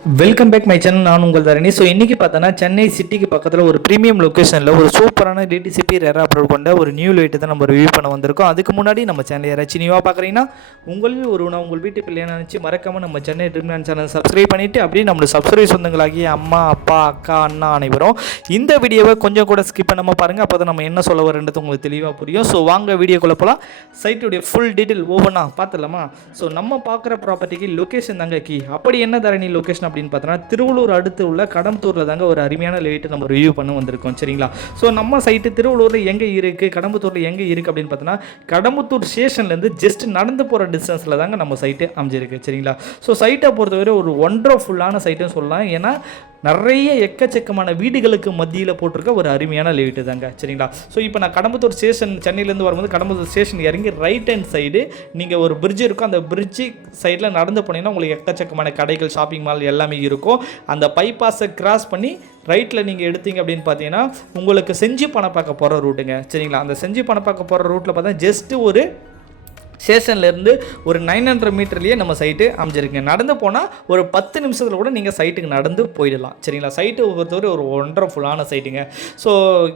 Welcome back my channel. நான் உங்கள் தரணி. So இன்றைக்கி பார்த்தோன்னா சென்னை சிட்டிக்கு பக்கத்தில் ஒரு ப்ரீமியம் லொக்கேஷனில் ஒரு சூப்பரான டிடிசிபி ரெரா அப்ரோட் கொண்ட ஒரு நியூ லைட்டு தான் நம்ம ரிவ்யூ பண்ண வந்திருக்கோம். அதுக்கு முன்னாடி நம்ம சேனல் யாராச்சும் நியூவாக பார்க்குறீங்கன்னா உங்களில் நான் உங்கள் வீட்டு பிள்ளையான நினச்சி மறக்காமல் நம்ம சென்னை ட்ரீம்லேண்ட் சேனல் சப்ஸ்கிரைப் பண்ணிவிட்டு அப்படியே நம்மளோட சப்ஸ்கிரைப் சொந்தங்களாகி அம்மா அப்பா அக்கா அண்ணா அனைவரும் இந்த வீடியோவை கொஞ்சம் கூட ஸ்கிப் பண்ணாமல் பாருங்கள். அப்போ தான் நம்ம என்ன சொல்ல வரன்றது உங்களுக்கு தெளிவாக புரியும். ஸோ வாங்க வீடியோக்குள்ளே போகலாம். சைட்டுடைய ஃபுல் டீட்டெயில் ஒவ்வொன்றா பார்த்துடலாமா? ஸோ நம்ம பார்க்குற ப்ராப்பர்ட்டிக்கு லொக்கேஷன் தாங்க கீ. அப்படி என்ன தரணி லொக்கேஷன் அப்படின்னு பார்த்தோன்னா திருவள்ளூர் அடுத்து உள்ள கடம்பத்தூரில் தாங்க ஒரு அருமையான லைட்டு நம்ம ரிவ்யூ பண்ண வந்திருக்கோம். சரிங்களா? ஸோ நம்ம சைட்டு திருவள்ளூரில் எங்கே இருக்குது, கடம்பத்தூரில் எங்கே இருக்குது அப்படின்னு பார்த்தோன்னா கடம்பத்தூர் ஸ்டேஷன்லேருந்து ஜஸ்ட் நடந்து போகிற டிஸ்டன்ஸில் தாங்க நம்ம சைட்டு அமைஞ்சிருக்கு. சரிங்களா? ஸோ சைட்டை பொறுத்தவரை ஒரு ஒண்டர்ஃபுல்லான சைட்டுன்னு சொல்லலாம். ஏன்னா நிறைய எக்கச்சக்கமான வீடுகளுக்கு மத்தியில் போட்டிருக்க ஒரு அருமையான லைட்டு தாங்க. சரிங்களா? ஸோ இப்போ நான் கடம்பத்தூர் ஸ்டேஷன் சென்னையிலேருந்து வரும்போது கடம்பத்தூர் ஸ்டேஷன் இறங்கி ரைட் ஹேண்ட் சைடு நீங்கள் ஒரு பிரிட்ஜ் இருக்கும். அந்த பிரிட்ஜு சைடில் நடந்து போனீங்கன்னா உங்களுக்கு எக்கச்சக்கமான கடைகள், ஷாப்பிங் மால் எல்லாமே இருக்கும். அந்த பைபாஸை கிராஸ் பண்ணி ரைட்டில் நீங்கள் எடுத்தீங்க அப்படின்னு பார்த்தீங்கன்னா உங்களுக்கு செஞ்சி பணப்பாக்க போகிற ரூட்டுங்க. சரிங்களா? அந்த செஞ்சி பணப்பாக்க போகிற ரூட்டில் பார்த்தா ஜஸ்ட்டு ஒரு ஸ்டேஷன்லேருந்து ஒரு 900 மீட்டர்லேயே நம்ம சைட்டு அமைஞ்சிருக்குங்க. நடந்து போனால் ஒரு 10 நிமிஷத்தில் கூட நீங்கள் சைட்டுக்கு நடந்து போயிடலாம். சரிங்களா? சைட்டு பொறுத்தவரை ஒரு ஒண்டர்ஃபுல்லான சைட்டுங்க. ஸோ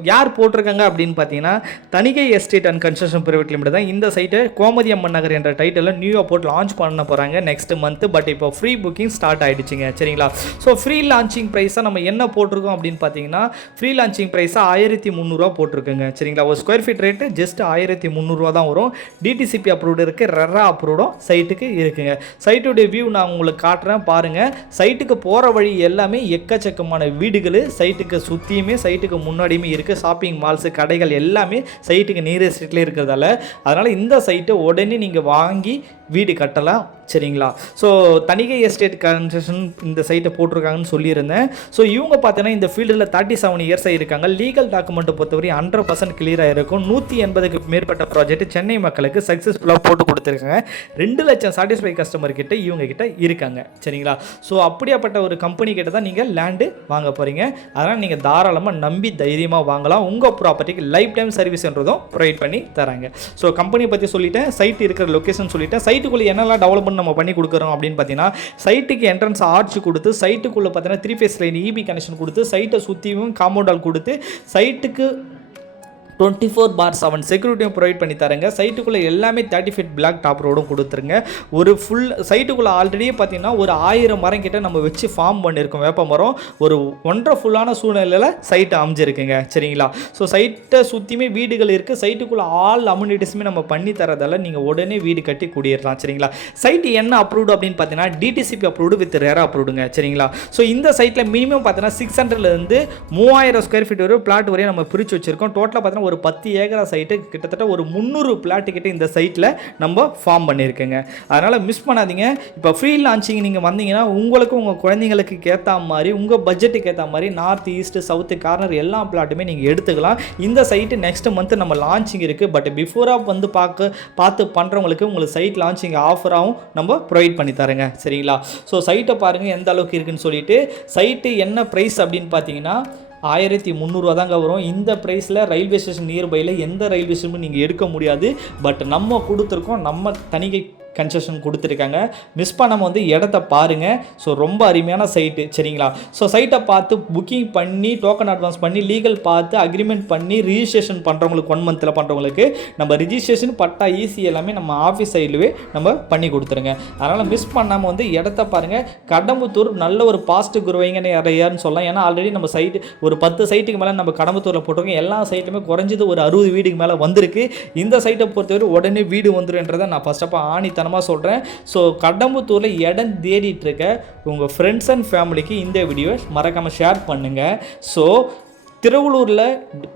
யார் போட்டிருக்காங்க அப்படின்னு பார்த்தீங்கன்னா Thanigai estate and construction private limited தான் இந்த சைட்டை கோமதி அம்மன் நகர் என்ற டைட்டிலில் நியூயாக போட்டு லான்ச் பண்ண போகிறாங்க நெக்ஸ்ட் மந்த். பட் இப்போ ஃப்ரீ புக்கிங் ஸ்டார்ட் ஆகிடுச்சிங்க. சரிங்களா? ஸோ ஃப்ரீ லான்ச்சிங் ப்ரைஸாக நம்ம என்ன போட்டிருக்கோம் அப்படின்னு பார்த்தீங்கன்னா ஃப்ரீ லான்ச்சிங் ப்ரைஸாக 1300 போட்டிருக்குங்க. சரிங்களா? ஒரு ஸ்கொயர் ஃபீட் ரேட்டு ஜஸ்ட் 1300 தான் வரும். டிடிசிபி அப்ரூவ் இருக்கு, ரெரா அப்ரூவ்டும் சைட்டுக்கு இருக்குங்க. சைட்டுடைய வியூ நான் உங்களுக்கு காட்டுறேன் பாருங்க. சைட்டுக்கு போற வழி எல்லாமே எக்கச்சக்கமான வீடுகள் சைட்டுக்கு சுத்தியுமே சைட்டுக்கு முன்னாடியுமே இருக்கு. ஷாப்பிங் மால்ஸ், கடைகள் எல்லாமே சைட்டுக்கு நியரஸ்ட்ல இருக்கிறதால அதனால இந்த சைட்டை உடனே நீங்க வாங்கி வீடு கட்டலாம். சரிங்களா? ஸோ தணிகை எஸ்டேட் கன்ஸ்ட்ரக்ஷன் இந்த சைட்டை போட்டிருக்காங்கன்னு சொல்லியிருந்தேன். ஸோ இவங்க பார்த்தீங்கன்னா இந்த ஃபீல்டில் 37 இயர்ஸ் ஆகியிருக்காங்க. லீகல் டாக்குமெண்ட்டை பொறுத்தவரை 100% கிளியராக இருக்கும். 180க்கு மேற்பட்ட ப்ராஜெக்ட் சென்னை மக்களுக்கு சக்ஸஸ்ஃபுல்லாக போட்டு கொடுத்துருக்காங்க. 2 லட்சம் சாட்டிஸ்ஃபை கஸ்டமர் கிட்ட இவங்க கிட்ட இருக்காங்க. சரிங்களா? ஸோ அப்படியாப்பட்ட ஒரு கம்பெனி கிட்ட தான் நீங்கள் லேண்டு வாங்க போகிறீங்க. அதனால் நீங்கள் தாராளமாக நம்பி தைரியமாக வாங்கலாம். உங்கள் ப்ராப்பர்ட்டிக்கு லைஃப் டைம் சர்வீஸ்ன்றதும் ப்ரொவைட் பண்ணி தராங்க. ஸோ கம்பெனி பற்றி சொல்லிட்டேன், சைட் இருக்கிற லொக்கேஷன் சொல்லிட்டேன். சைட்டுக்குள்ளே என்னெல்லாம் டெவலப்மெண்ட் நம்ம பண்ணி கொடுக்குறோம் அப்படின்னு பார்த்தீங்கன்னா சைட்டுக்கு என்ட்ரன்ஸ் ஆர்ச் கொடுத்து சைட்டுக்குள்ளே பார்த்தீங்கன்னா 3 ஃபேஸ் லைன் இபி கனெக்ஷன் கொடுத்து சைட்டை சுற்றியும் காம்பவுண்ட் வால் கொடுத்து சைட்டுக்கு 24/7 செக்யூரிட்டியும் ப்ரொவைட் பண்ணி தரேங்க. சைட்டுக்குள்ளே எல்லாமே 30 ஃபீட் பிளாக் டாப் ரோடும் கொடுத்துருங்க. ஒரு ஃபுல் சைட்டுக்குள்ளே ஆல்ரெடியே பார்த்தீங்கன்னா ஒரு 1000 மரம் கிட்ட நம்ம வச்சு ஃபார்ம் பண்ணியிருக்கோம். வேப்ப மரம் ஒரு ஒண்டர்ஃபுல்லான சூழ்நிலையில் சைட்டு அமைஞ்சிருக்குங்க. சரிங்களா? ஸோ சைட்டை சுற்றியுமே வீடுகள் இருக்குது. சைட்டுக்குள்ளே ஆல் அம்யூனிட்டிஸுமே நம்ம பண்ணி தரதால நீங்கள் உடனே வீடு கட்டி குடியிடலாம். சரிங்களா? சைட்டு என்ன அப்ரூவ்டு அப்படின்னு பார்த்தீங்கன்னா டிடிசிபி அப்ரூவ்டு வித் ரெரா அப்ரூவ்டுங்க. சரிங்களா? ஸோ இந்த சைட்டில் மினிமம் பார்த்தீங்கன்னா 600லேருந்து 3000 ஸ்கொயர் ஃபீட் வரை பிளாட் வரையும் நம்ம பிரித்து வச்சிருக்கோம். டோட்டலாக பார்த்தீங்கன்னா ஒரு 10 ஏக்கரா சைட்டு கிட்டத்தட்ட ஒரு 300 பிளாட் கிட்ட இந்த சைட்டில் நம்ம ஃபார்ம் பண்ணியிருக்கோங்க. அதனால் மிஸ் பண்ணாதீங்க. இப்போ ஃப்ரீ லான்ச்சிங் நீங்கள் வந்தீங்கன்னா உங்களுக்கும் உங்கள் குழந்தைங்களுக்கு ஏற்ற மாதிரி உங்கள் பட்ஜெட்டுக்கு ஏற்ற மாதிரி நார்த் ஈஸ்ட் சவுத்து கார்னர் எல்லா பிளாட்டுமே நீங்கள் எடுத்துக்கலாம். இந்த சைட்டு நெக்ஸ்ட் மந்த் நம்ம லான்ச்சிங் இருக்குது. பட் பிஃபோராக வந்து பார்த்து பண்ணுறவங்களுக்கு உங்களுக்கு சைட் லான்ச்சிங் ஆஃபராகவும் நம்ம ப்ரொவைட் பண்ணி தரேங்க. சரிங்களா? ஸோ சைட்டை பாருங்கள் எந்த அளவுக்கு இருக்குன்னு சொல்லிட்டு. சைட்டு என்ன ப்ரைஸ் அப்படின்னு பார்த்தீங்கன்னா 1300 தாங்க வரும். இந்த ப்ரைஸில் ரயில்வே ஸ்டேஷன் நியர்பையில் எந்த ரயில்வே ஸ்டேஷனும் நீங்கள் எடுக்க முடியாது. பட் நம்ம கொடுத்துருக்கோம், நம்ம தணிகை கன்செஷன் கொடுத்துருக்காங்க. மிஸ் பண்ணாமல் வந்து இடத்த பாருங்கள். ஸோ ரொம்ப அருமையான சைட்டு. சரிங்களா? ஸோ சைட்டை பார்த்து புக்கிங் பண்ணி டோக்கன் அட்வான்ஸ் பண்ணி லீகல் பார்த்து அக்ரிமெண்ட் பண்ணி ரிஜிஸ்ட்ரேஷன் பண்ணுறவங்களுக்கு 1 மந்தில் பண்ணுறவங்களுக்கு நம்ம ரிஜிஸ்ட்ரேஷன் பட்டா ஈஸி எல்லாமே நம்ம ஆஃபீஸ் சைட்லேயே நம்ம பண்ணி கொடுத்துருங்க. அதனால் மிஸ் பண்ணாமல் வந்து இடத்த பாருங்கள். கடம்பத்தூர் நல்ல ஒரு பாசிட்டிவ் குரோவிங்னு யாரையான்னு சொல்லலாம். ஏன்னா ஆல்ரெடி நம்ம சைட்டு ஒரு 10 சைட்டுக்கு மேலே நம்ம கடம்பத்தூரில் போட்டிருக்கோம். எல்லா சைட்டுமே குறைஞ்சது ஒரு 60 வீடுக்கு மேலே வந்திருக்கு. இந்த சைட்டை பொறுத்தவரை உடனே வீடு வந்துருன்றதை நான் ஃபர்ஸ்ட் ஆஃப் ஆணி சொல்கிறேன். ஸோ கடம்பத்தூரில் இடம் தேடிட்டு இருக்க உங்கள் ஃப்ரெண்ட்ஸ் அண்ட் ஃபேமிலிக்கு இந்த வீடியோ மறக்காமல் ஷேர் பண்ணுங்கள். ஸோ திருவள்ளூரில்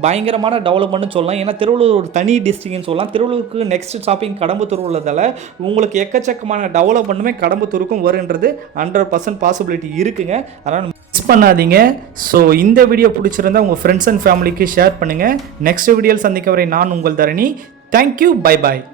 பயங்கரமான டெவலப்மெண்ட்னு சொல்லலாம். ஏன்னா திருவள்ளூர் ஒரு தனி டிஸ்ட்ரிக்ட்னு சொல்லலாம். திருவள்ளூருக்கு நெக்ஸ்ட் ஷாப்பிங் கடம்பத்தூர் உள்ளதால் உங்களுக்கு எக்கச்சக்கமான டெவலப்மெண்ட்டுமே கடம்பத்தூருக்கும் வருன்றது 100% பாசிபிலிட்டி இருக்குங்க. அதனால் மிஸ் பண்ணாதீங்க. ஸோ இந்த வீடியோ பிடிச்சிருந்தா உங்கள் ஃப்ரெண்ட்ஸ் அண்ட் ஃபேமிலிக்கு ஷேர் பண்ணுங்கள். நெக்ஸ்ட் வீடியோவில் சந்திக்க வரை நான் உங்கள் தரணி. தேங்க்யூ. Bye bye.